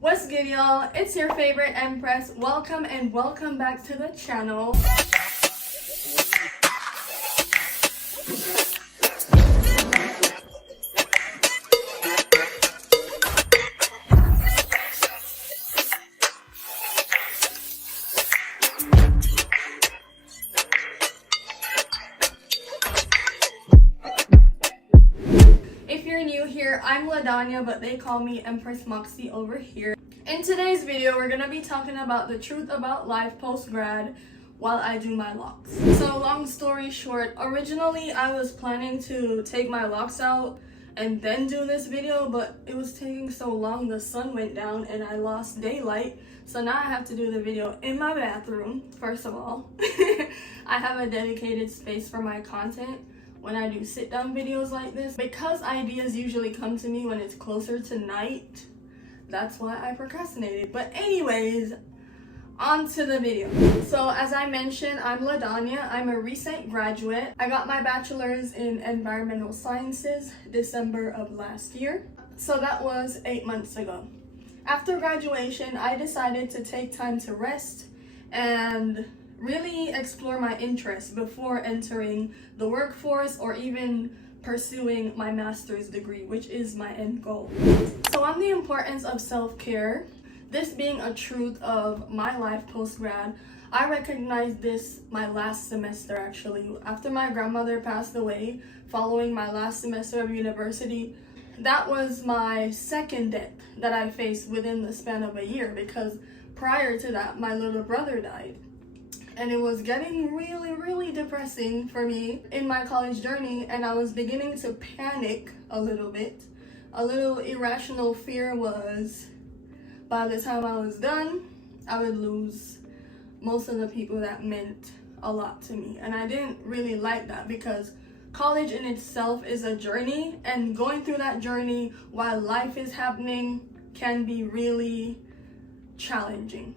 What's good, y'all? It's your favorite Empress. Welcome and welcome back to the channel. If you're new here, I'm Ladanya, but they call me Empress Moxie over here. In today's video, we're gonna be talking about the truth about life post-grad while I do my locks. So long story short, originally I was planning to take my locks out and then do this video, but it was taking so long, the sun went down and I lost daylight. So now I have to do the video in my bathroom, first of all. I have a dedicated space for my content when I do sit-down videos like this. Because ideas usually come to me when it's closer to night, that's why I procrastinated. But anyways, on to the video. So as I mentioned, I'm Ladanya. I'm a recent graduate. I got my bachelor's in environmental sciences December of last year. So that was 8 months ago. After graduation, I decided to take time to rest and really explore my interests before entering the workforce or even pursuing my master's degree, which is my end goal. So on the importance of self-care, this being a truth of my life post-grad, I recognized this my last semester actually. After my grandmother passed away, following my last semester of university, that was my second death that I faced within the span of a year, because prior to that, my little brother died. And it was getting really depressing for me in my college journey, and I was beginning to panic a little bit. A little irrational fear was by the time I was done, I would lose most of the people that meant a lot to me. And I didn't really like that, because college in itself is a journey, and going through that journey while life is happening can be really challenging.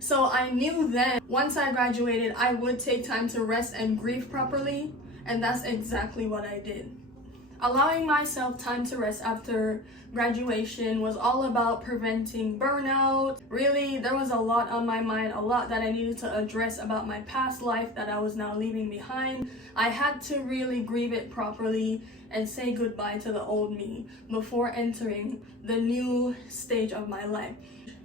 So I knew then, once I graduated, I would take time to rest and grieve properly, and that's exactly what I did. Allowing myself time to rest after graduation was all about preventing burnout. Really, there was a lot on my mind, a lot that I needed to address about my past life that I was now leaving behind. I had to really grieve it properly and say goodbye to the old me before entering the new stage of my life.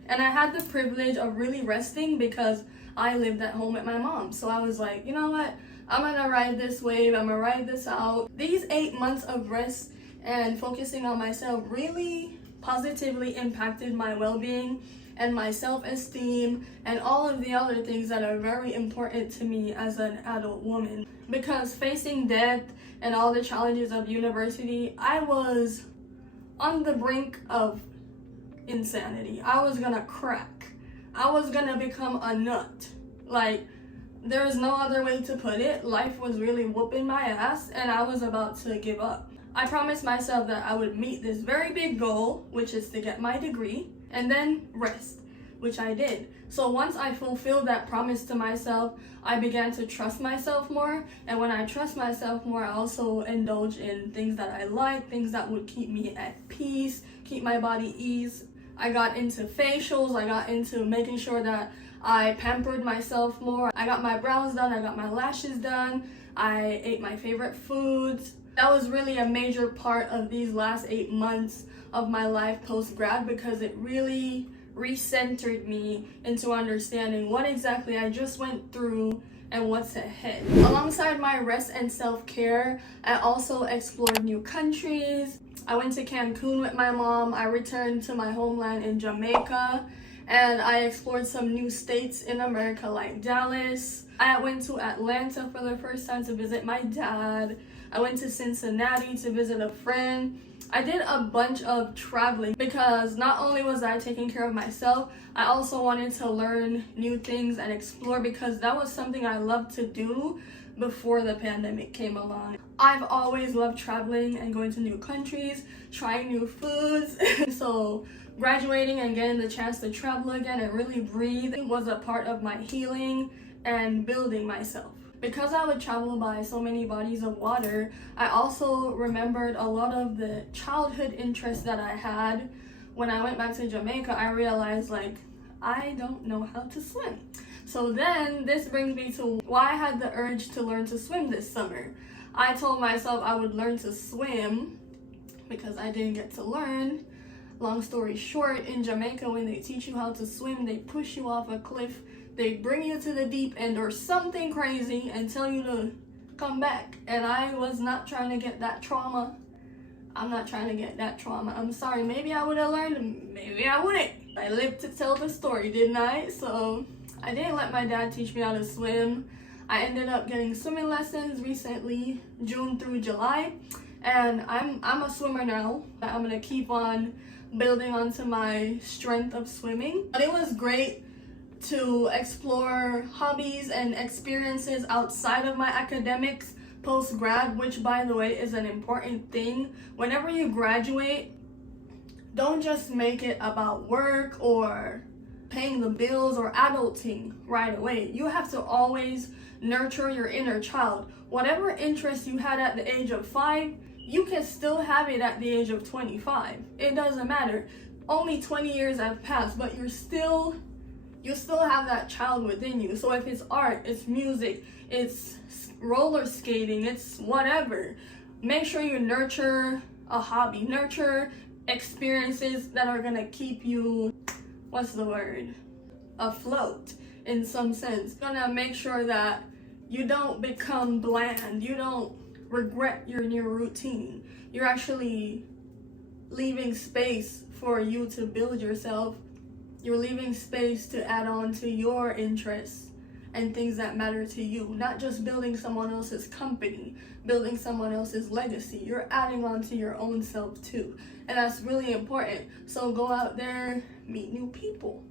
And I had the privilege of really resting because I lived at home with my mom. So I was like, you know what? I'm gonna ride this wave. I'm gonna ride this out. These 8 months of rest and focusing on myself really positively impacted my well-being and my self-esteem and all of the other things that are very important to me as an adult woman. Because facing death and all the challenges of university, I was on the brink of insanity. I was gonna crack. I was gonna become a nut. Like, there's no other way to put it. Life was really whooping my ass and I was about to give up. I promised myself that I would meet this very big goal, which is to get my degree, and then rest, which I did. So once I fulfilled that promise to myself, I began to trust myself more. And when I trust myself more, I also indulge in things that I like, things that would keep me at peace, keep my body ease. I got into facials, I got into making sure that I pampered myself more. I got my brows done, I got my lashes done, I ate my favorite foods. That was really a major part of these last 8 months of my life post-grad, because it really recentered me into understanding what exactly I just went through and what's ahead. Alongside my rest and self-care, I also explored new countries. I went to Cancun with my mom. I returned to my homeland in Jamaica, and I explored some new states in America like Dallas. I went to Atlanta for the first time to visit my dad. I went to Cincinnati to visit a friend. I did a bunch of traveling because not only was I taking care of myself, I also wanted to learn new things and explore, because that was something I loved to do before the pandemic came along. I've always loved traveling and going to new countries, trying new foods. So graduating and getting the chance to travel again and really breathe was a part of my healing and building myself. Because I would travel by so many bodies of water, I also remembered a lot of the childhood interests that I had when I went back to Jamaica, I realized like I don't know how to swim. So then this brings me to why I had the urge to learn to swim this summer. I told myself I would learn to swim because I didn't get to learn. Long story short, in Jamaica, when they teach you how to swim, they push you off a cliff, they bring you to the deep end or something crazy and tell you to come back. And I was not trying to get that trauma. I'm not trying to get that trauma. I'm sorry, maybe I would have learned, maybe I wouldn't. I lived to tell the story, didn't I? So I didn't let my dad teach me how to swim. I ended up getting swimming lessons recently, June through July, and I'm a swimmer now. I'm gonna keep on building onto my strength of swimming. But it was great to explore hobbies and experiences outside of my academics post-grad, which by the way is an important thing. Whenever you graduate, don't just make it about work or paying the bills or adulting right away. You have to always nurture your inner child. Whatever interest you had at the age of 5, you can still have it at the age of 25. It doesn't matter. Only 20 years have passed, but you still have that child within you. So if it's art, it's music, it's roller skating, it's whatever, make sure you nurture a hobby, nurture experiences that are gonna keep you, afloat in some sense. Gonna make sure that you don't become bland, you don't regret your new routine. You're actually leaving space for you to build yourself. You're leaving space to add on to your interests and things that matter to you. Not just building someone else's company, building someone else's legacy. You're adding on to your own self too. And that's really important. So go out there, meet new people.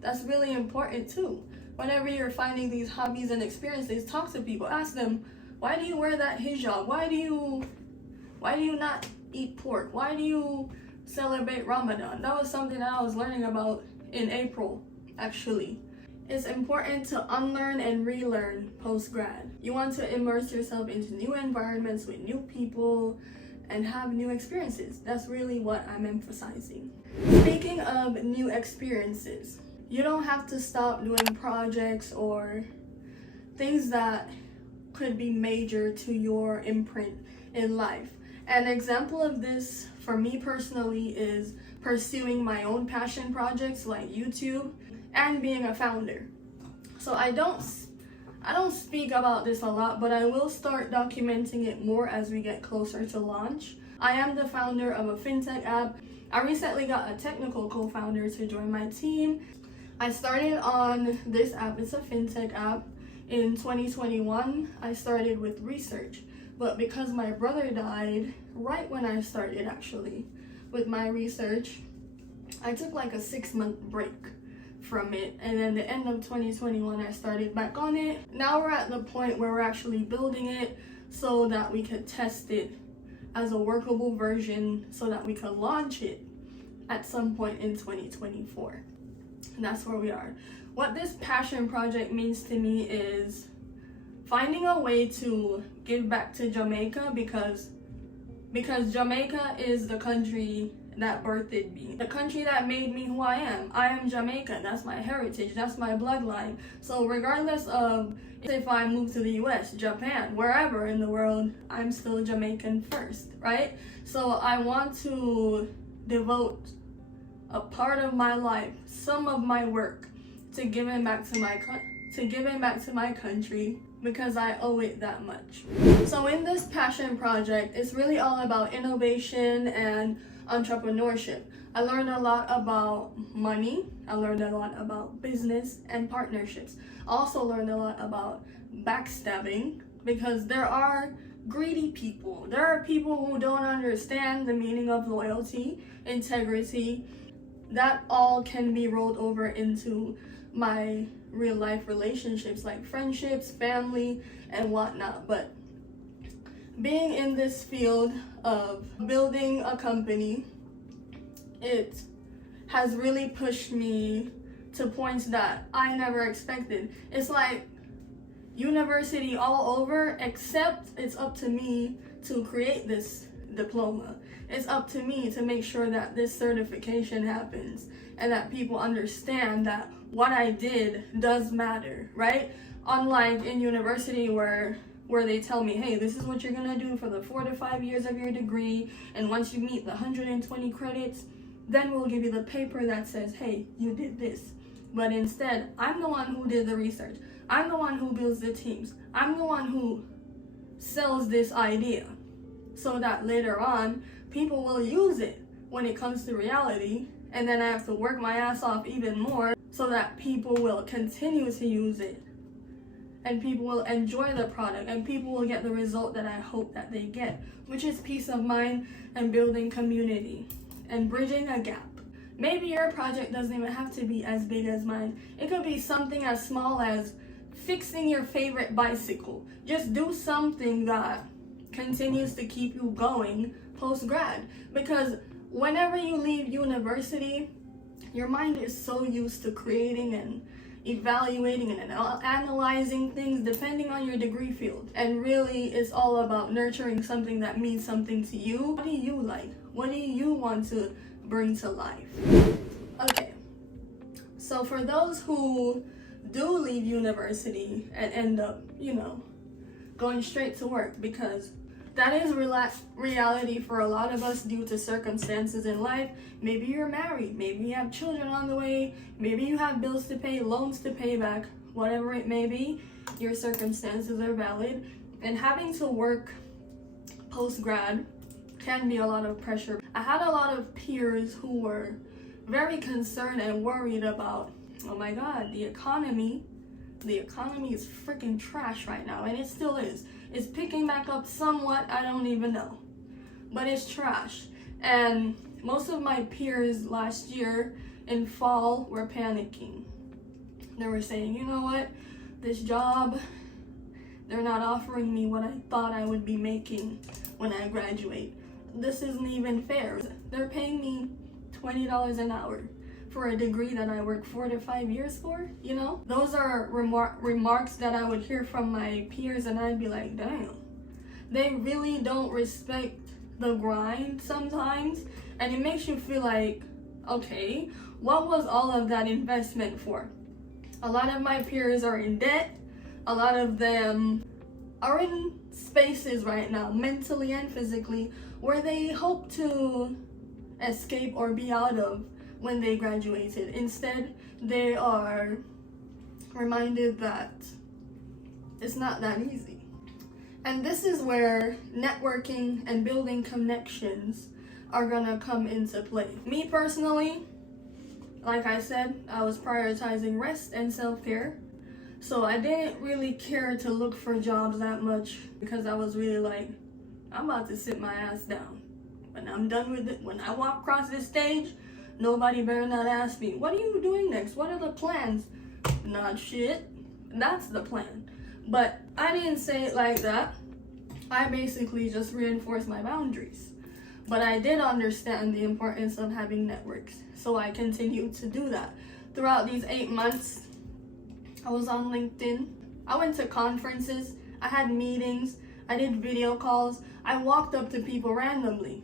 That's really important too. Whenever you're finding these hobbies and experiences, talk to people. Ask them, why do you wear that hijab? Why do you not eat pork? Why do you celebrate Ramadan? That was something that I was learning about in April, actually. It's important to unlearn and relearn post-grad. You want to immerse yourself into new environments with new people and have new experiences. That's really what I'm emphasizing. Speaking of new experiences, you don't have to stop doing projects or things that could be major to your imprint in life. An example of this for me personally is pursuing my own passion projects like YouTube and being a founder. So I don't speak about this a lot, but I will start documenting it more as we get closer to launch. I am the founder of a fintech app. I recently got a technical co-founder to join my team. I started on this app. It's a fintech app. In 2021, I started with research, but because my brother died right when I started actually with my research, I took like a 6-month break from it, and then the end of 2021 I started back on it. Now we're at the point where we're actually building it so that we could test it as a workable version so that we could launch it at some point in 2024. And that's where we are. What this passion project means to me is finding a way to give back to Jamaica because Jamaica is the country that birthed me, the country that made me who I am. I am Jamaican. That's my heritage. That's my bloodline. So regardless of if I move to the US, Japan, wherever in the world, I'm still Jamaican first, right? So I want to devote a part of my life, some of my work, to giving back to my country because I owe it that much. So in this passion project, it's really all about innovation and entrepreneurship. I learned a lot about money. I learned a lot about business and partnerships. I also learned a lot about backstabbing because there are greedy people. There are people who don't understand the meaning of loyalty, integrity. That all can be rolled over into my real life relationships like friendships, family, and whatnot. But being in this field of building a company, it has really pushed me to points that I never expected. It's like university all over, except it's up to me to create this diploma. It's up to me to make sure that this certification happens and that people understand that what I did does matter, right? Unlike in university where they tell me, hey, this is what you're gonna do for the 4 to 5 years of your degree, and once you meet the 120 credits, then we'll give you the paper that says, hey, you did this. But instead, I'm the one who did the research. I'm the one who builds the teams. I'm the one who sells this idea so that later on, people will use it when it comes to reality, and then I have to work my ass off even more so that people will continue to use it, and people will enjoy the product, and people will get the result that I hope that they get, which is peace of mind and building community and bridging a gap. Maybe your project doesn't even have to be as big as mine. It could be something as small as fixing your favorite bicycle. Just do something that continues to keep you going post-grad, because whenever you leave university, your mind is so used to creating and evaluating and analyzing things depending on your degree field, and really it's all about nurturing something that means something to you. What do you like? What do you want to bring to life? Okay, so for those who do leave university and end up, going straight to work, because that is reality for a lot of us due to circumstances in life. Maybe you're married, maybe you have children on the way, maybe you have bills to pay, loans to pay back, whatever it may be, your circumstances are valid. And having to work post-grad can be a lot of pressure. I had a lot of peers who were very concerned and worried about, oh my God, the economy is freaking trash right now, and it still is. It's picking back up somewhat, I don't even know, but it's trash. And most of my peers last year in fall were panicking. They were saying, you know what, this job, they're not offering me what I thought I would be making when I graduate. This isn't even fair. They're paying me $20 an hour for a degree that I worked 4 to 5 years for, Those are remarks that I would hear from my peers, and I'd be like, damn. They really don't respect the grind sometimes, and it makes you feel like, okay, what was all of that investment for? A lot of my peers are in debt. A lot of them are in spaces right now, mentally and physically, where they hope to escape or be out of when they graduated. Instead, they are reminded that it's not that easy. And this is where networking and building connections are gonna come into play. Me personally, like I said, I was prioritizing rest and self-care. So I didn't really care to look for jobs that much, because I was really like, I'm about to sit my ass down. When I'm done with it, when I walk across this stage, nobody better not ask me, what are you doing next? What are the plans? Not shit. That's the plan. But I didn't say it like that. I basically just reinforced my boundaries. But I did understand the importance of having networks. So I continued to do that. Throughout these 8 months, I was on LinkedIn. I went to conferences. I had meetings. I did video calls. I walked up to people randomly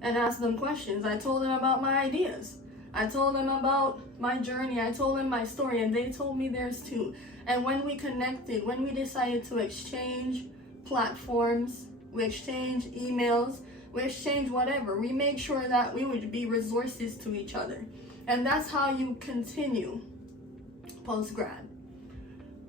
and asked them questions. I told them about my ideas. I told them about my journey. I told them my story, and they told me theirs too. And when we connected, when we decided to exchange platforms, we exchanged emails, we exchanged whatever, we made sure that we would be resources to each other. And that's how you continue post-grad.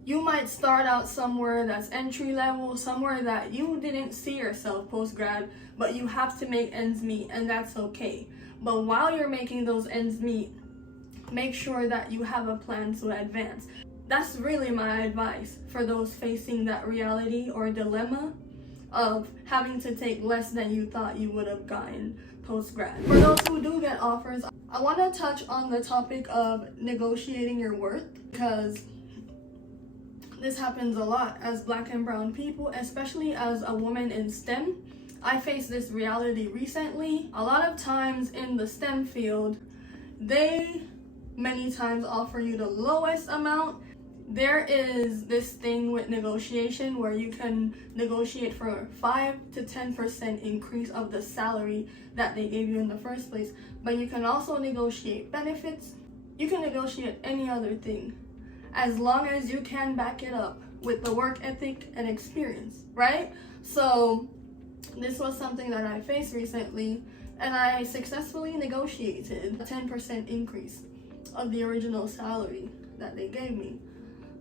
You might start out somewhere that's entry level, somewhere that you didn't see yourself post-grad, but you have to make ends meet, and that's okay. But while you're making those ends meet, make sure that you have a plan to advance. That's really my advice for those facing that reality or dilemma of having to take less than you thought you would have gotten post-grad. For those who do get offers, I want to touch on the topic of negotiating your worth, because this happens a lot as Black and brown people, especially as a woman in STEM. I faced this reality recently. A lot of times in the STEM field, they many times offer you the lowest amount. there is this thing with negotiation where you can negotiate for a 5 to 10% increase of the salary that they gave you in the first place. But you can also negotiate benefits. You can negotiate any other thing as long as you can back it up with the work ethic and experience, right? So this was something that I faced recently, and I successfully negotiated a 10% increase of the original salary that they gave me.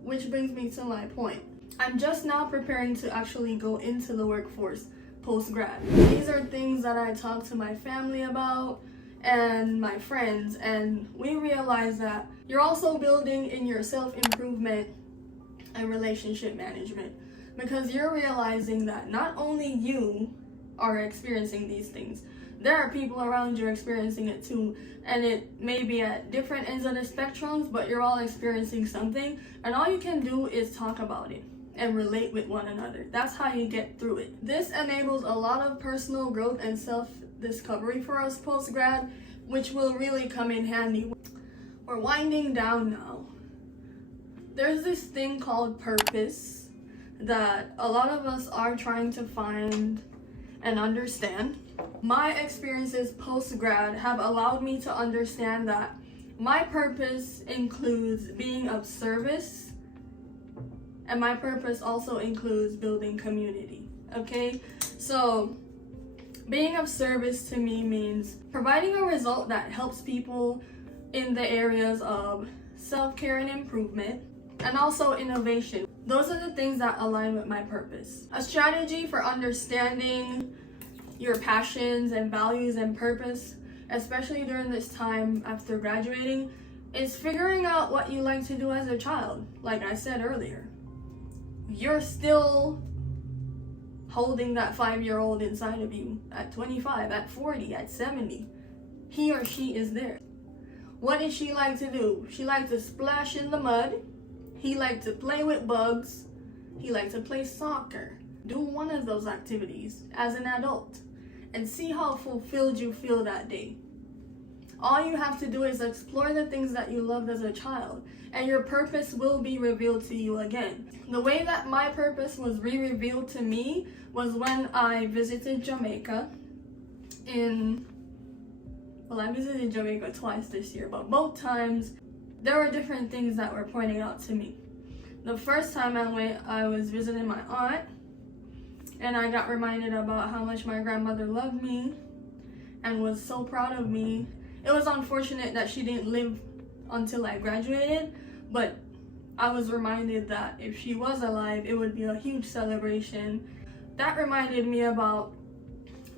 Which brings me to my point. I'm just now preparing to actually go into the workforce post-grad. These are things that I talk to my family about and my friends, and we realize that you're also building in your self-improvement and relationship management, because you're realizing that not only you are experiencing these things, there are people around you experiencing it too, and it may be at different ends of the spectrums, but you're all experiencing something, and all you can do is talk about it and relate with one another. That's how you get through it. This enables a lot of personal growth and self-discovery for us post-grad, which will really come in handy. We're winding down now. There's this thing called purpose that a lot of us are trying to find and understand. My experiences post-grad have allowed me to understand that my purpose includes being of service, and my purpose also includes building community, okay? So being of service to me means providing a result that helps people in the areas of self-care and improvement, and also innovation. Those are the things that align with my purpose. A strategy for understanding your passions and values and purpose, especially during this time after graduating, is figuring out what you like to do as a child. Like I said earlier, you're still holding that 5-year-old inside of you at 25, at 40, at 70. He or she is there. What does she like to do? She likes to splash in the mud. He liked to play with bugs. He liked to play soccer. Do one of those activities as an adult and see how fulfilled you feel that day. All you have to do is explore the things that you loved as a child, and your purpose will be revealed to you again. The way that my purpose was re-revealed to me was when I visited Jamaica I visited Jamaica twice this year, but both times there were different things that were pointing out to me. The first time I went, I was visiting my aunt, and I got reminded about how much my grandmother loved me and was so proud of me. It was unfortunate that she didn't live until I graduated, but I was reminded that if she was alive, it would be a huge celebration. That reminded me about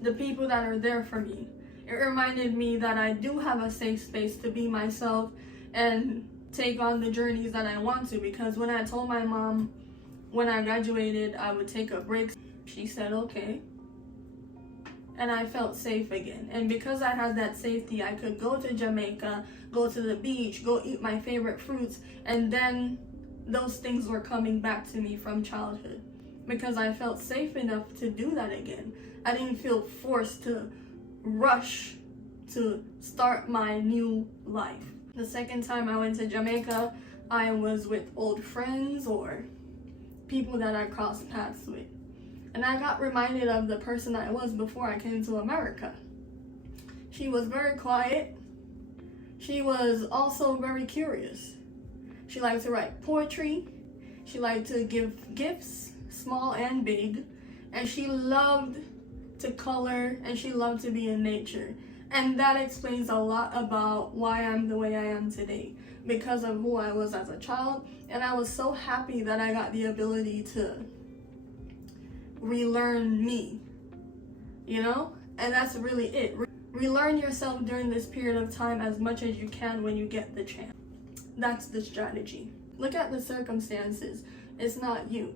the people that are there for me. It reminded me that I do have a safe space to be myself and take on the journeys that I want to, because when I told my mom when I graduated I would take a break, she said okay, and I felt safe again. And because I had that safety, I could go to Jamaica, go to the beach, go eat my favorite fruits, and then those things were coming back to me from childhood because I felt safe enough to do that again. I didn't feel forced to rush to start my new life. The second time I went to Jamaica, I was with old friends or people that I crossed paths with. And I got reminded of the person I was before I came to America. She was very quiet. She was also very curious. She liked to write poetry. She liked to give gifts, small and big. And she loved to color, and she loved to be in nature. And that explains a lot about why I'm the way I am today, because of who I was as a child. And I was so happy that I got the ability to relearn me, you know? And that's really it. Relearn yourself during this period of time as much as you can when you get the chance. That's the strategy. Look at the circumstances. It's not you.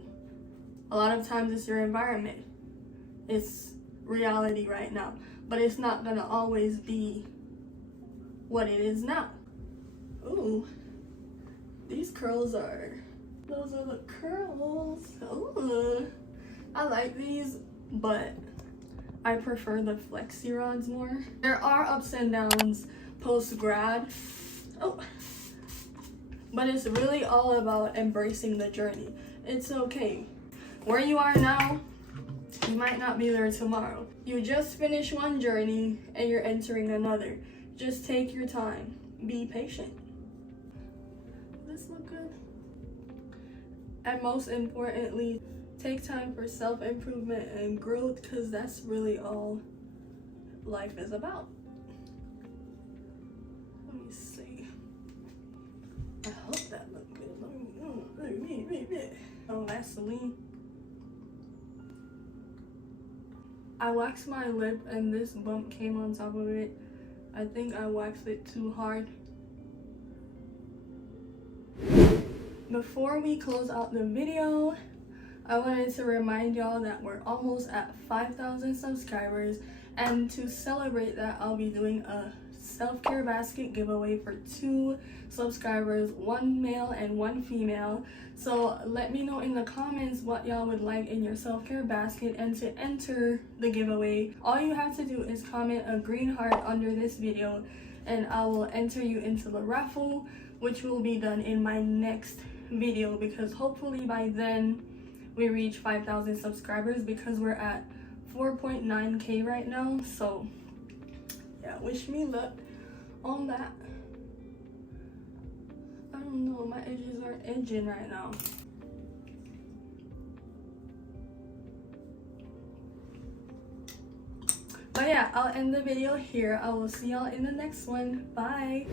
A lot of times it's your environment. It's reality right now, but it's not gonna always be what it is now. Ooh, these curls those are the curls. Ooh, I like these, but I prefer the flexi rods more. There are ups and downs post-grad. Oh, but it's really all about embracing the journey. It's okay. Where you are now, you might not be there tomorrow. You just finished one journey and you're entering another. Just take your time. Be patient. Does this look good? And most importantly, take time for self-improvement and growth, because that's really all life is about. Let me see. I hope that looked good. Oh, Vaseline. I waxed my lip and this bump came on top of it. I think I waxed it too hard. Before we close out the video, I wanted to remind y'all that we're almost at 5,000 subscribers, and to celebrate that, I'll be doing a self-care basket giveaway for 2 subscribers, 1 male and 1 female. So let me know in the comments what y'all would like in your self-care basket, and to enter the giveaway, all you have to do is comment a green heart under this video and I will enter you into the raffle, which will be done in my next video, because hopefully by then we reach 5,000 subscribers, because we're at 4.9k right now. So yeah, wish me luck on that. I don't know, my edges are edging right now. But yeah, I'll end the video here. I will see y'all in the next one. Bye.